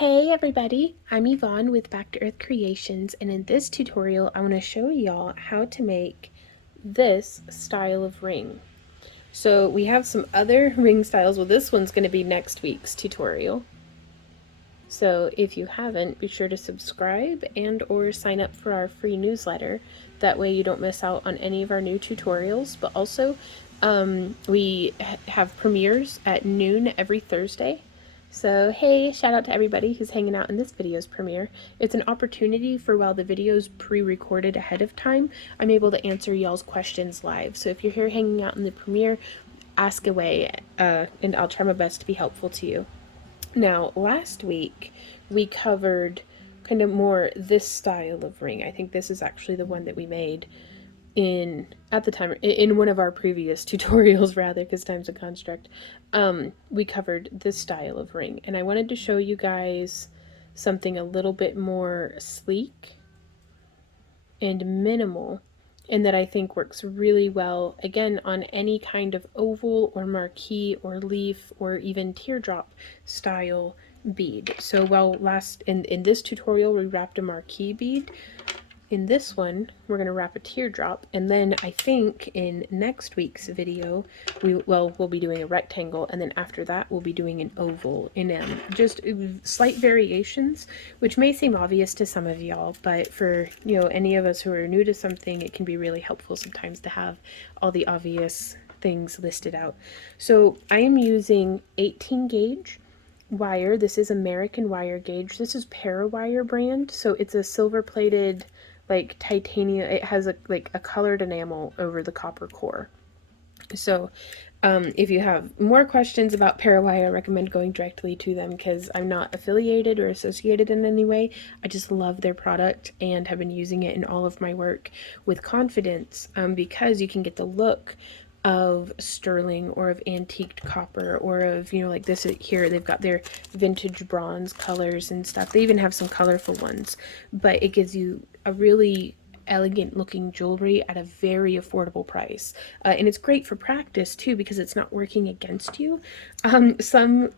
Hey everybody, I'm Yvonne with Back to Earth Creations, and in this tutorial I want to show y'all how to make this style of ring. So we have some other ring styles. Well, this one's going to be next week's tutorial. So if you haven't, be sure to subscribe and or sign up for our free newsletter. That way you don't miss out on any of our new tutorials. But also, we have premieres at noon every Thursday. So hey, shout out to everybody who's hanging out in this video's premiere. It's an opportunity for while the video's pre-recorded ahead of time, I'm able to answer y'all's questions live. So if you're here hanging out in the premiere, ask away, and I'll try my best to be helpful to you. Now, last week we covered kind of more this style of ring. I think this is actually the one that we made at the time, in one of our previous tutorials rather, because time's a construct. We covered this style of ring, and I wanted to show you guys something a little bit more sleek and minimal, and that I think works really well, again, on any kind of oval or marquee or leaf or even teardrop style bead. So while in this tutorial we wrapped a marquee bead, in this one we're going to wrap a teardrop, and then I think in next week's video we'll be doing a rectangle, and then after that we'll be doing an oval in just slight variations, which may seem obvious to some of y'all, but for any of us who are new to something, it can be really helpful sometimes to have all the obvious things listed out. So I am using 18 gauge wire. This is American wire gauge. This is Parawire brand, so it's a silver plated, like titanium. It has a colored enamel over the copper core. So if you have more questions about Parawire, I recommend going directly to them, because I'm not affiliated or associated in any way. I just love their product and have been using it in all of my work with confidence, because you can get the look of sterling or of antiqued copper, or of, like this here, they've got their vintage bronze colors and stuff. They even have some colorful ones, but it gives you a really elegant looking jewelry at a very affordable price, and it's great for practice too, because it's not working against you. Some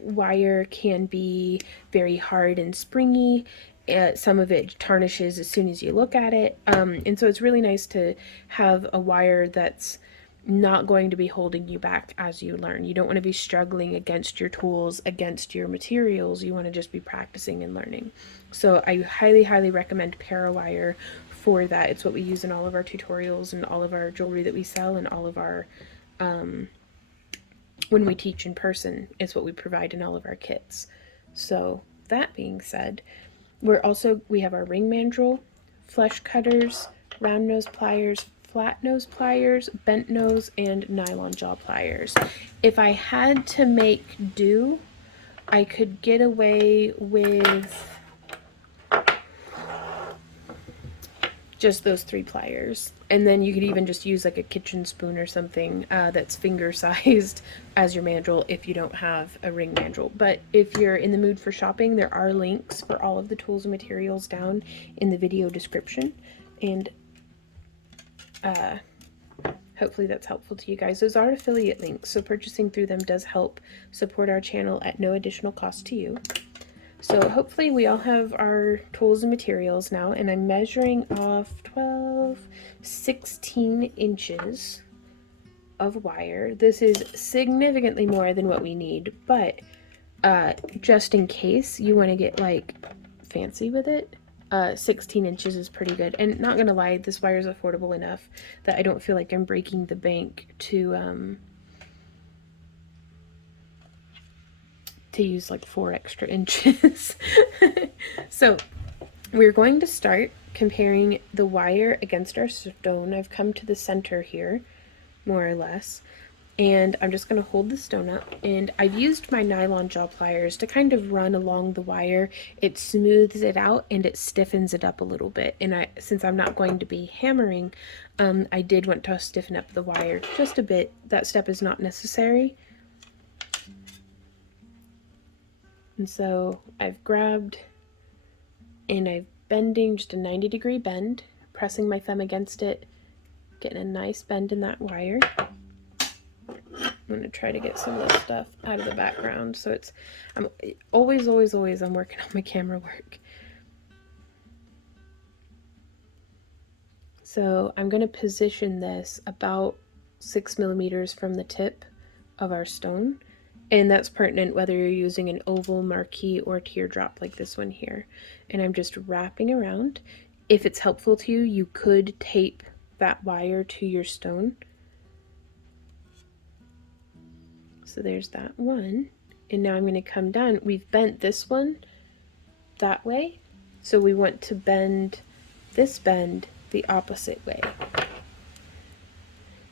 wire can be very hard and springy. Some of it tarnishes as soon as you look at it, and so it's really nice to have a wire that's not going to be holding you back as you learn. You don't want to be struggling against your tools, against your materials. You want to just be practicing and learning. So I highly recommend Parawire for that. It's what we use in all of our tutorials and all of our jewelry that we sell, and all of our when we teach in person, it's what we provide in all of our kits. So that being said, we have our ring mandrel, flush cutters, round nose pliers, flat nose pliers, bent nose, and nylon jaw pliers. If I had to make do, I could get away with just those 3 pliers, and then you could even just use like a kitchen spoon or something that's finger sized as your mandrel if you don't have a ring mandrel. But if you're in the mood for shopping, there are links for all of the tools and materials down in the video description, and hopefully that's helpful to you guys. Those are affiliate links, so purchasing through them does help support our channel at no additional cost to you. So hopefully we all have our tools and materials now, and I'm measuring off 16 inches of wire. This is significantly more than what we need, but just in case you want to get like fancy with it, 16 inches is pretty good. And not gonna lie, this wire is affordable enough that I don't feel like I'm breaking the bank to use like 4 extra inches. So we're going to start comparing the wire against our stone. I've come to the center here, more or less, and I'm just going to hold the stone up, and I've used my nylon jaw pliers to kind of run along the wire. It smooths it out and it stiffens it up a little bit, and since I'm not going to be hammering, I did want to stiffen up the wire just a bit. That step is not necessary. And so I've grabbed and I'm bending just a 90-degree bend, pressing my thumb against it, getting a nice bend in that wire. I'm going to try to get some of this stuff out of the background. So I'm always I'm working on my camera work. So I'm going to position this about 6 millimeters from the tip of our stone. And that's pertinent whether you're using an oval, marquee, or teardrop like this one here. And I'm just wrapping around. If it's helpful to you, you could tape that wire to your stone. So there's that one. And now I'm going to come down. We've bent this one that way. So we want to bend this bend the opposite way.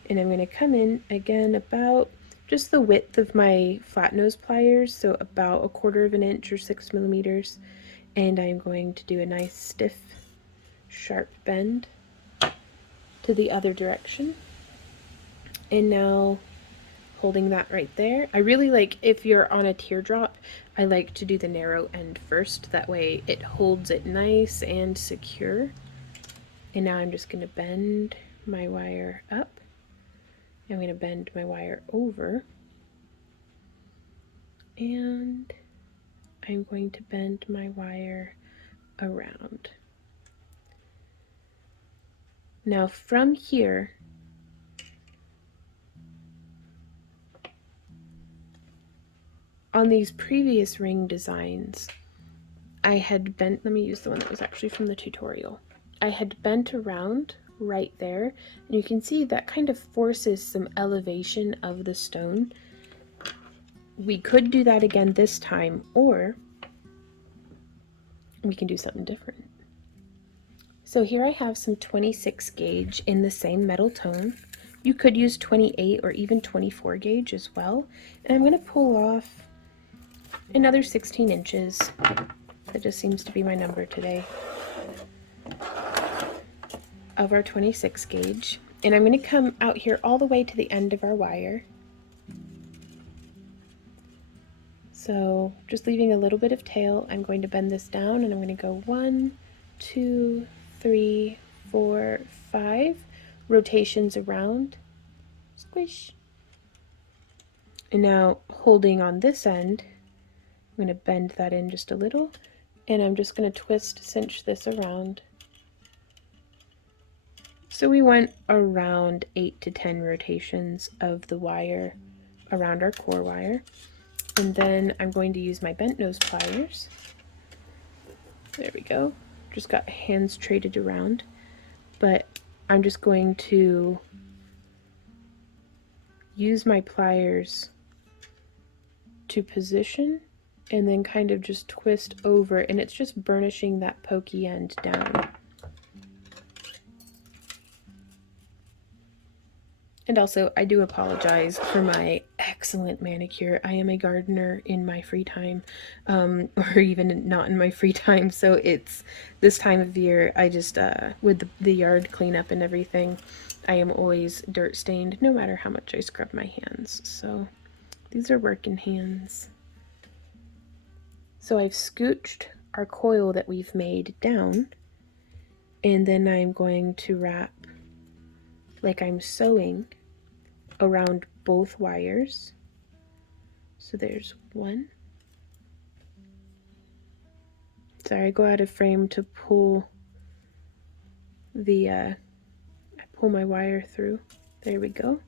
And I'm going to come in again about just the width of my flat nose pliers, so about 1/4 of an inch or 6 millimeters. And I'm going to do a nice stiff, sharp bend to the other direction. And now holding that right there. I really like, if you're on a teardrop, I like to do the narrow end first. That way it holds it nice and secure. And now I'm just going to bend my wire up. I'm going to bend my wire over. And I'm going to bend my wire around. Now from here, on these previous ring designs, I had bent, let me use the one that was actually from the tutorial. I had bent around right there, and you can see that kind of forces some elevation of the stone. We could do that again this time, or we can do something different. So here I have some 26 gauge in the same metal tone. You could use 28 or even 24 gauge as well. And I'm going to pull off another 16 inches. That just seems to be my number today, of our 26 gauge. And I'm going to come out here all the way to the end of our wire. So just leaving a little bit of tail, I'm going to bend this down, and I'm going to go 1, 2, 3, 4, 5 rotations around. Squish. And now holding on this end, I'm going to bend that in just a little, and I'm just going to twist, cinch this around. So we went around 8 to 10 rotations of the wire around our core wire. And then I'm going to use my bent nose pliers. There we go. Just got hands traded around. But I'm just going to use my pliers to position and then kind of just twist over, and it's just burnishing that pokey end down. And also, I do apologize for my excellent manicure. I am a gardener in my free time, or even not in my free time. So it's this time of year, I just, with the yard cleanup and everything, I am always dirt stained, no matter how much I scrub my hands. So these are working hands. So I've scooched our coil that we've made down, and then I'm going to wrap like I'm sewing around both wires. So there's one. Sorry, I go out of frame to pull the I pull my wire through. There we go.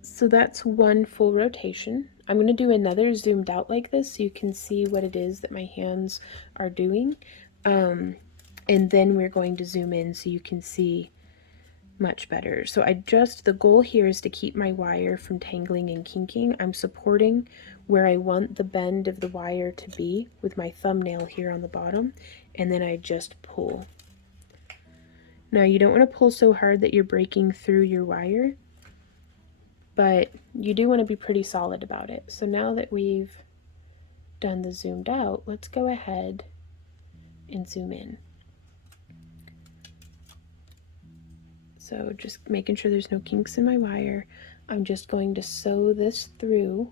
So that's one full rotation. I'm going to do another zoomed out like this so you can see what it is that my hands are doing. And then we're going to zoom in so you can see much better. So the goal here is to keep my wire from tangling and kinking. I'm supporting where I want the bend of the wire to be with my thumbnail here on the bottom, and then I just pull. Now you don't want to pull so hard that you're breaking through your wire, but you do want to be pretty solid about it. So now that we've done the zoomed out, let's go ahead and zoom in. So just making sure there's no kinks in my wire. I'm just going to sew this through.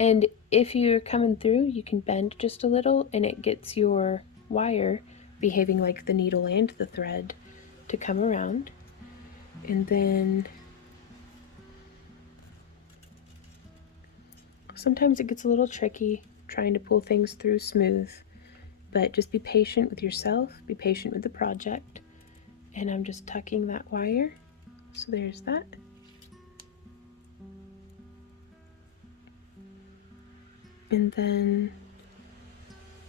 And if you're coming through, you can bend just a little, and it gets your wire behaving like the needle and the thread to come around. And then Sometimes it gets a little tricky trying to pull things through smooth, but just be patient with yourself, be patient with the project. And I'm just tucking that wire. So there's that. And then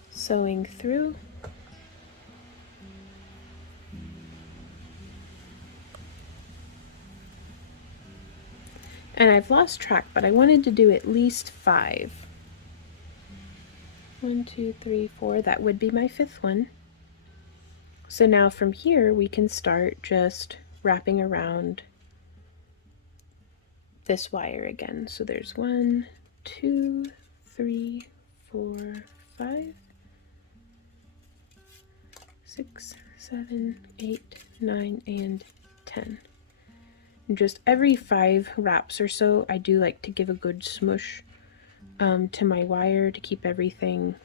sewing through. And I've lost track, but I wanted to do at least 5. 1, 2, 3, 4. That would be my 5th one. So now from here we can start just wrapping around this wire again. So there's 1, 2, 3, 4, 5, 6, 7, 8, 9, and 10. And just every 5 wraps or so, I do like to give a good smush to my wire to keep everything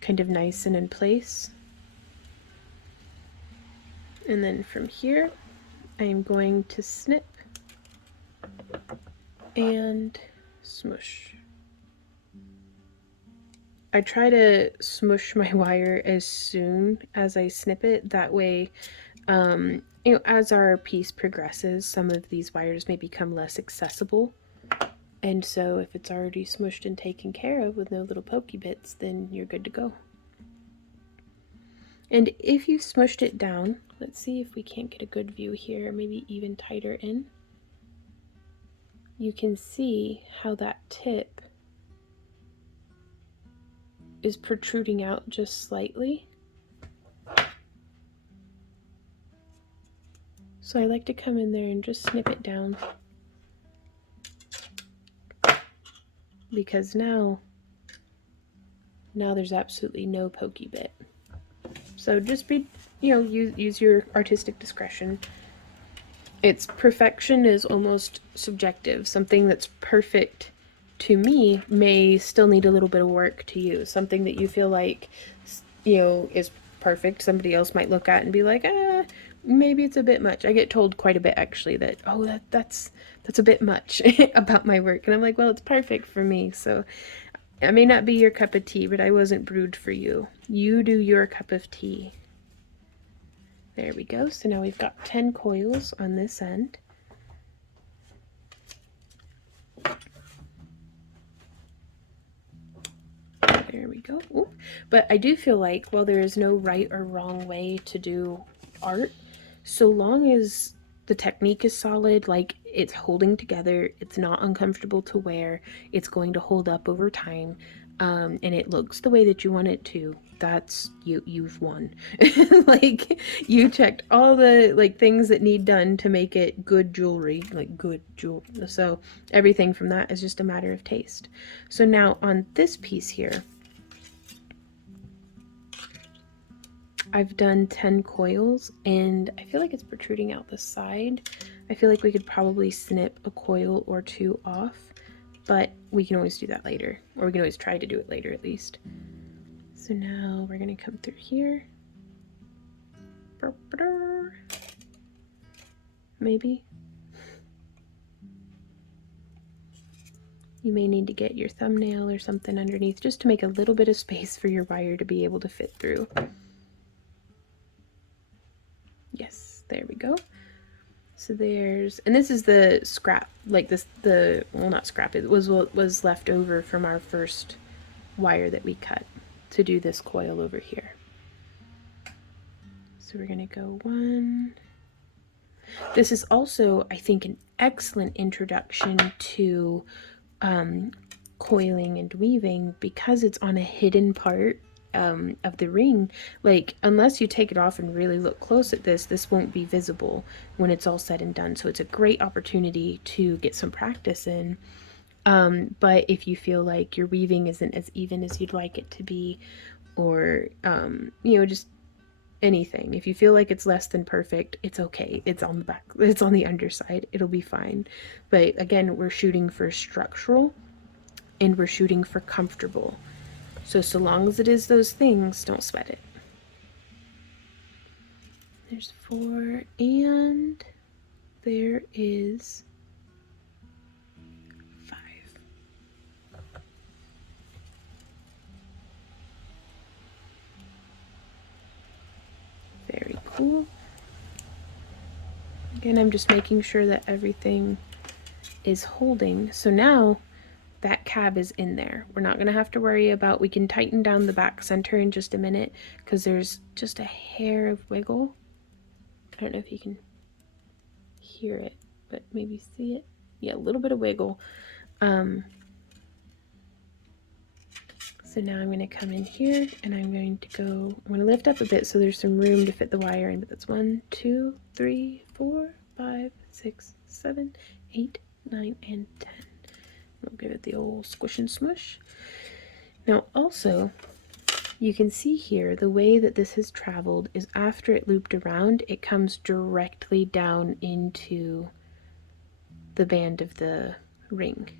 kind of nice and in place. And then from here, I'm going to snip and smush. I try to smush my wire as soon as I snip it. That way, you know, as our piece progresses, some of these wires may become less accessible. And so if it's already smushed and taken care of with no little pokey bits, then you're good to go. And if you've smushed it down, let's see if we can't get a good view here, maybe even tighter in. You can see how that tip is protruding out just slightly. So I like to come in there and just snip it down, because now there's absolutely no pokey bit. So just be, you know, use your artistic discretion. It's perfection is almost subjective. Something that's perfect to me may still need a little bit of work to you. Something that you feel like, you know, is perfect, somebody else might look at and be like, maybe it's a bit much. I get told quite a bit actually that, oh, that's a bit much about my work. And I'm like, well, it's perfect for me. So I may not be your cup of tea, but I wasn't brewed for you. You do your cup of tea. There we go. So now we've got 10 coils on this end. There we go. Ooh. But I do feel like, while there is no right or wrong way to do art, so long as the technique is solid, like it's holding together, it's not uncomfortable to wear, it's going to hold up over time, and it looks the way that you want it to, that's you've won. Like, you checked all the like things that need done to make it good jewelry, like good jewelry. So everything from that is just a matter of taste. So now on this piece here, I've done 10 coils, and I feel like it's protruding out the side. I feel like we could probably snip a coil or 2 off, but we can always do that later, or we can always try to do it later at least. So now we're gonna come through here. Maybe. You may need to get your thumbnail or something underneath just to make a little bit of space for your wire to be able to fit through. Yes, there we go. So there's, and this is the scrap, like this, well, not scrap, it was what was left over from our first wire that we cut to do this coil over here. So we're gonna go 1. This is also, I think, an excellent introduction to coiling and weaving, because it's on a hidden part of the ring. Like, unless you take it off and really look close at this won't be visible when it's all said and done. So it's a great opportunity to get some practice in. But if you feel like your weaving isn't as even as you'd like it to be, or you know, just anything, if you feel like it's less than perfect, it's okay. It's on the back, it's on the underside, it'll be fine. But again, we're shooting for structural and we're shooting for comfortable. So long as it is those things, don't sweat it. There's 4, and there is 5. cool. Again, I'm just making sure that everything is holding. So now that cab is in there. We're not gonna have to worry about, we can tighten down the back center in just a minute because there's just a hair of wiggle. I don't know if you can hear it, but maybe see it. Yeah, a little bit of wiggle. So now I'm going to come in here and I'm going to lift up a bit so there's some room to fit the wire in. But that's 1, 2, 3, 4, 5, 6, 7, 8, 9, and 10. We'll give it the old squish and smush. Now also, you can see here the way that this has traveled is after it looped around, it comes directly down into the band of the ring.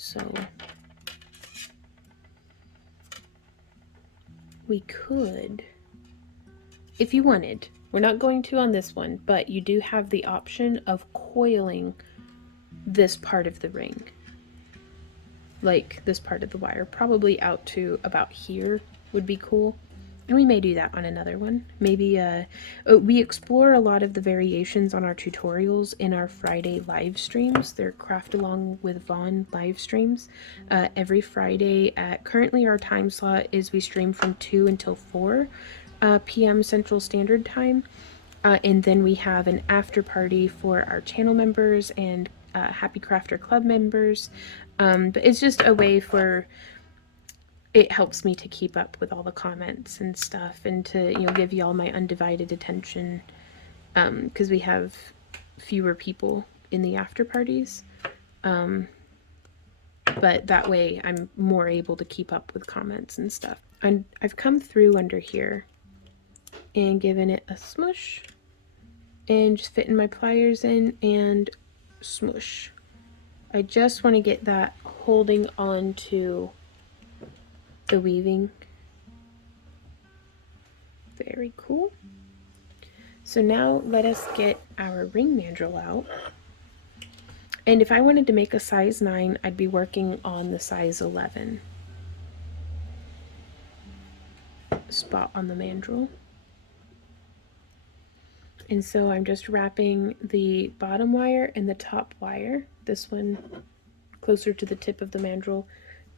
So we could, if you wanted, we're not going to on this one, but you do have the option of coiling this part of the ring. Like this part of the wire, probably out to about here would be cool. And we may do that on another one. Maybe we explore a lot of the variations on our tutorials in our Friday live streams. They're Craft Along with Vaughn live streams. Every Friday currently our time slot is we stream from 2 until 4 p.m. Central Standard Time. And then we have an after party for our channel members and Happy Crafter Club members. But it's just a way for, it helps me to keep up with all the comments and stuff and to, you know, give y'all my undivided attention, because we have fewer people in the after parties. But that way I'm more able to keep up with comments and stuff. I've come through under here and given it a smush and just fitting my pliers in and smush. I just want to get that holding on to the weaving. Very cool. So now let us get our ring mandrel out. And if I wanted to make a size 9, I'd be working on the size 11 spot on the mandrel. And so I'm just wrapping the bottom wire and the top wire. This one closer to the tip of the mandrel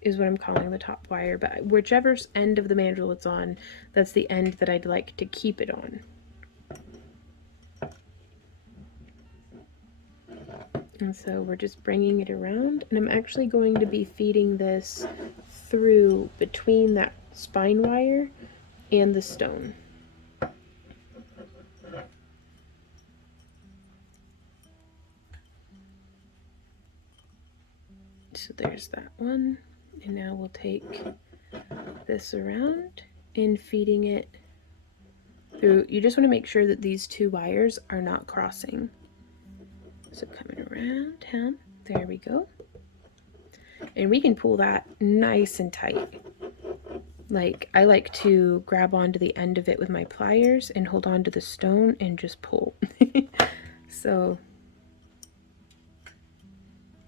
is what I'm calling the top wire, but whichever end of the mandrel it's on, that's the end that I'd like to keep it on. And so we're just bringing it around, and I'm actually going to be feeding this through between that spine wire and the stone. So there's that one, and now we'll take this around and feeding it through. You just want to make sure that these two wires are not crossing. So coming around town, there we go. And we can pull that nice and tight. Like, I like to grab onto the end of it with my pliers and hold on to the stone and just pull. So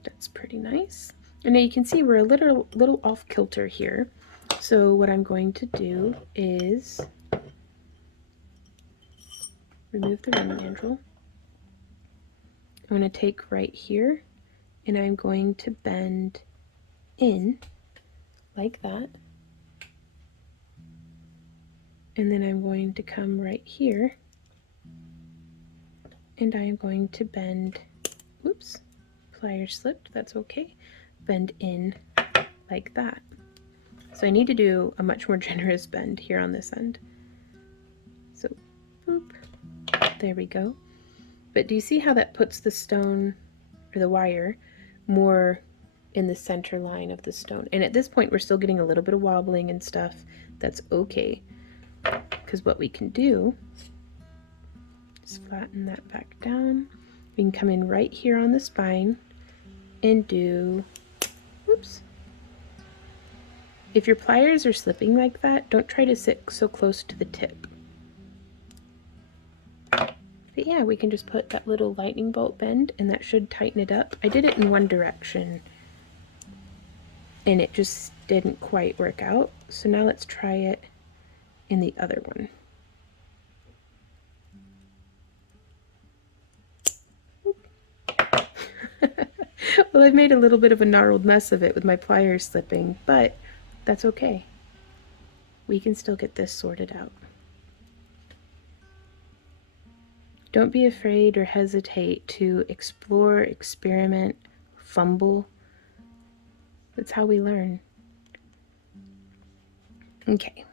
that's pretty nice. And now you can see we're a little off kilter here. So what I'm going to do is remove the ring mandrel. I'm going to take right here and I'm going to bend in like that. And then I'm going to come right here and I am going to bend, whoops, pliers slipped, that's okay, bend in like that. So I need to do a much more generous bend here on this end. So, boop, there we go. But do you see how that puts the stone, or the wire, more in the center line of the stone? And at this point we're still getting a little bit of wobbling and stuff. That's okay, because what we can do is flatten that back down. We can come in right here on the spine and do, whoops. If your pliers are slipping like that, don't try to sit so close to the tip. But yeah, we can just put that little lightning bolt bend and that should tighten it up. I did it in one direction and it just didn't quite work out. So now let's try it in the other one. Well, I've made a little bit of a gnarled mess of it with my pliers slipping, but that's okay. We can still get this sorted out. Don't be afraid or hesitate to explore, experiment, fumble. That's how we learn. Okay,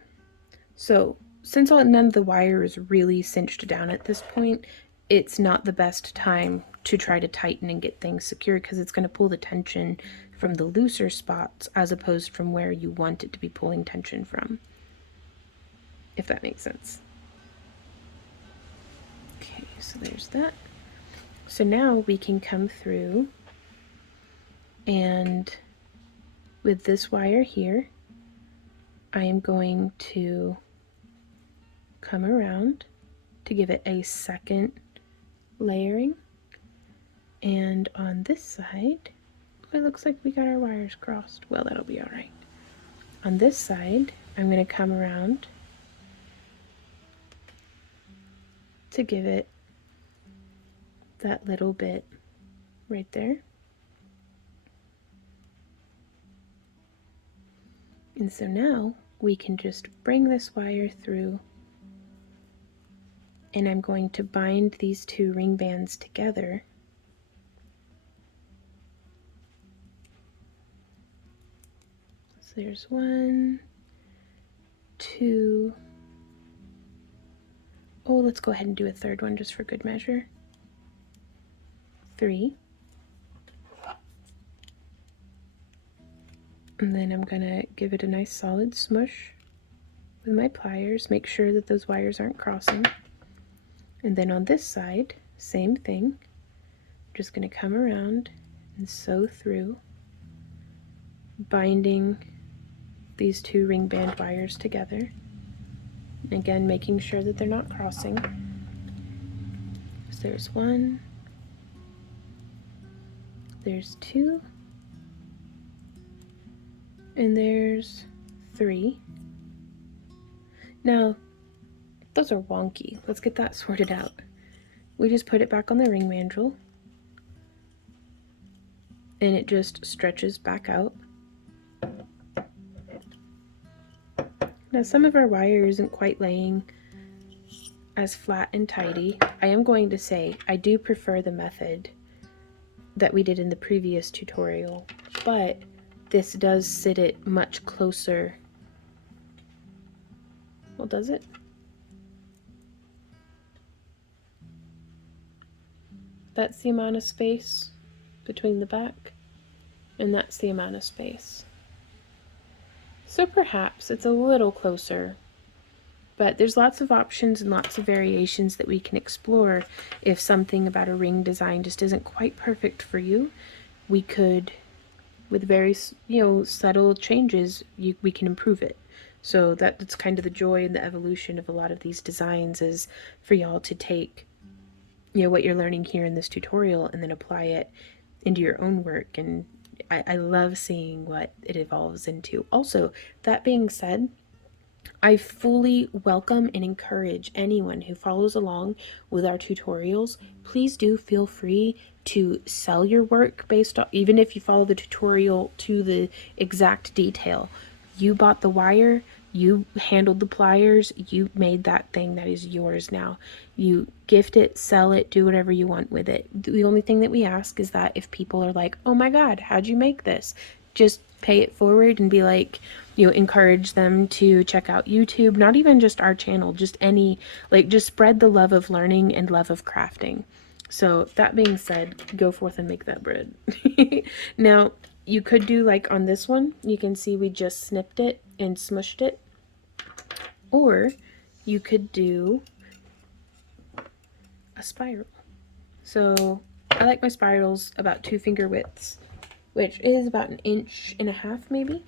so since none of the wire is really cinched down at this point, it's not the best time to try to tighten and get things secure because it's going to pull the tension from the looser spots as opposed from where you want it to be pulling tension from, if that makes sense. Okay, so there's that. So now we can come through and with this wire here, I am going to come around to give it a second layering. And on this side, it looks like we got our wires crossed. Well, that'll be all right. On this side, I'm going to come around to give it that little bit right there. And so now we can just bring this wire through, and I'm going to bind these two ring bands together. So there's 1, 2. Oh, let's go ahead and do a third one just for good measure. 3. And then I'm gonna give it a nice solid smush with my pliers, make sure that those wires aren't crossing. And then on this side, same thing. I'm just gonna come around and sew through, binding these two ring band wires together. Again, making sure that they're not crossing. So there's 1, there's 2, and there's 3. Now, those are wonky. Let's get that sorted out. We just put it back on the ring mandrel, and it just stretches back out. Now, some of our wire isn't quite laying as flat and tidy. I am going to say I do prefer the method that we did in the previous tutorial, but this does sit it much closer. Well, does it? That's the amount of space between the back, and that's the amount of space. So perhaps it's a little closer, but there's lots of options and lots of variations that we can explore. If something about a ring design just isn't quite perfect for you, we could, with very subtle changes, we can improve it. So that's kind of the joy and the evolution of a lot of these designs, is for y'all to take what you're learning here in this tutorial and then apply it into your own work. And I love seeing what it evolves into. Also, that being said, I fully welcome and encourage anyone who follows along with our tutorials. Please do feel free to sell your work based on, even if you follow the tutorial to the exact detail. You bought the wire, you handled the pliers, you made that thing that is yours now. You gift it, sell it, do whatever you want with it. The only thing that we ask is that if people are like, oh my God, how'd you make this? Just pay it forward and be like, encourage them to check out YouTube, not even just our channel, just any, just spread the love of learning and love of crafting. So that being said, go forth and make that bread. Now, you could do like on this one, you can see we just snipped it and smushed it. Or you could do a spiral. So I like my spirals about 2 finger widths, which is about 1.5 inches maybe.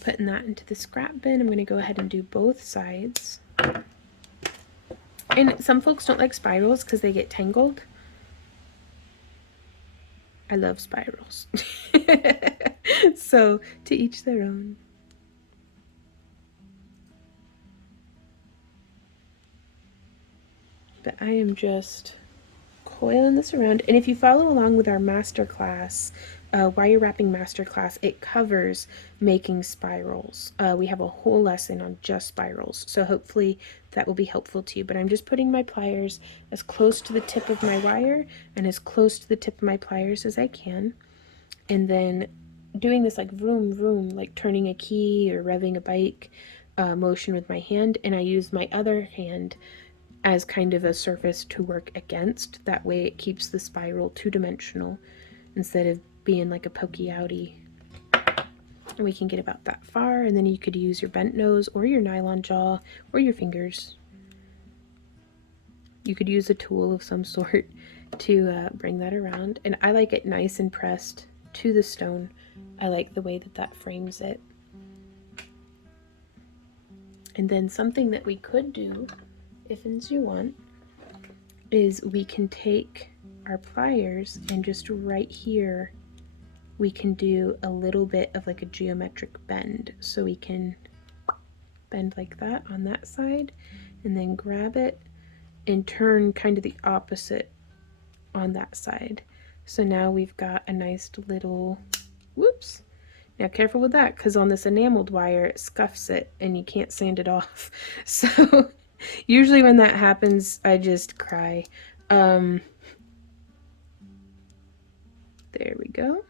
Putting that into the scrap bin. I'm going to go ahead and do both sides. And some folks don't like spirals because they get tangled. I love spirals. So to each their own. But I am just coiling this around. And if you follow along with our masterclass, wire wrapping masterclass, it covers making spirals. We have a whole lesson on just spirals, so hopefully that will be helpful to you. But I'm just putting my pliers as close to the tip of my wire and as close to the tip of my pliers as I can, and then doing this like vroom vroom, like turning a key or revving a bike motion with my hand, and I use my other hand as kind of a surface to work against. That way it keeps the spiral two-dimensional instead of being like a pokey outy. And we can get about that far, and then you could use your bent nose or your nylon jaw or your fingers. You could use a tool of some sort to bring that around. And I like it nice and pressed to the stone. I like the way that that frames it. And then something that we could do, if and you want, is we can take our pliers and just right here we can do a little bit of like a geometric bend. So we can bend like that on that side and then grab it and turn kind of the opposite on that side. So now we've got a nice little, whoops. Now careful with that, because on this enameled wire it scuffs it and you can't sand it off. So usually when that happens, I just cry. There we go.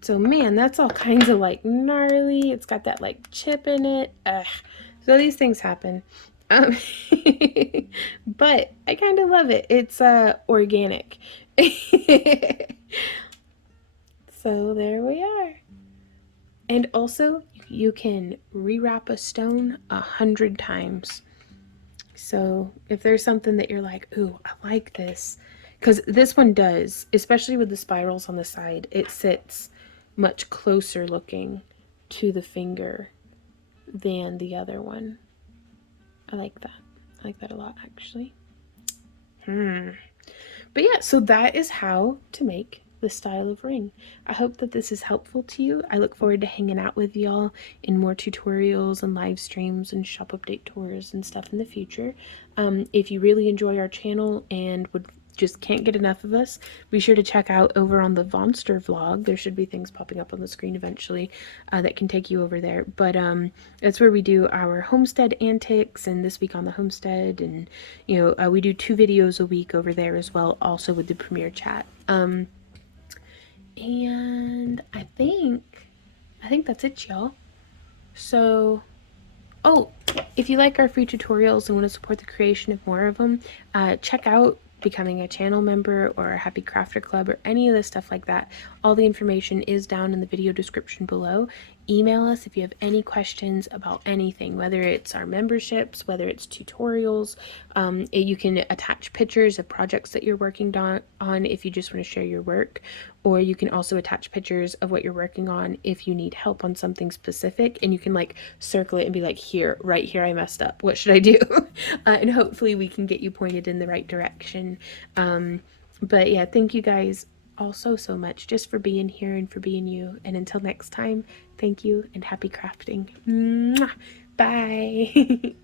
So man, that's all kinds of like gnarly. It's got that like chip in it. Ugh. So these things happen. But I kind of love it. It's organic. So there we are. And also, you can rewrap a stone 100 times. So if there's something that you're like, ooh, I like this, because this one does, especially with the spirals on the side, it sits much closer looking to the finger than the other one. I like that. I like that a lot, actually. But yeah, so that is how to make the style of ring. I hope that this is helpful to you. I look forward to hanging out with y'all in more tutorials and live streams and shop update tours and stuff in the future. If you really enjoy our channel and would just can't get enough of us, be sure to check out over on the Vonster vlog. There should be things popping up on the screen eventually that can take you over there. But that's where we do our homestead antics, and this week on the homestead, and you know, we do 2 videos a week over there as well, also with the premiere chat. And I think that's it, y'all. So, oh, if you like our free tutorials and want to support the creation of more of them, check out becoming a channel member or a Happy Crafter Club or any of the stuff like that. All the information is down in the video description below. Email us if you have any questions about anything, whether it's our memberships, whether it's tutorials. You can attach pictures of projects that you're working on if you just want to share your work, or you can also attach pictures of what you're working on if you need help on something specific, and you can like circle it and be like, here, right here, I messed up. What should I do? And hopefully we can get you pointed in the right direction. But yeah, thank you guys all so much just for being here and for being you. And until next time, thank you and happy crafting. Mwah! Bye.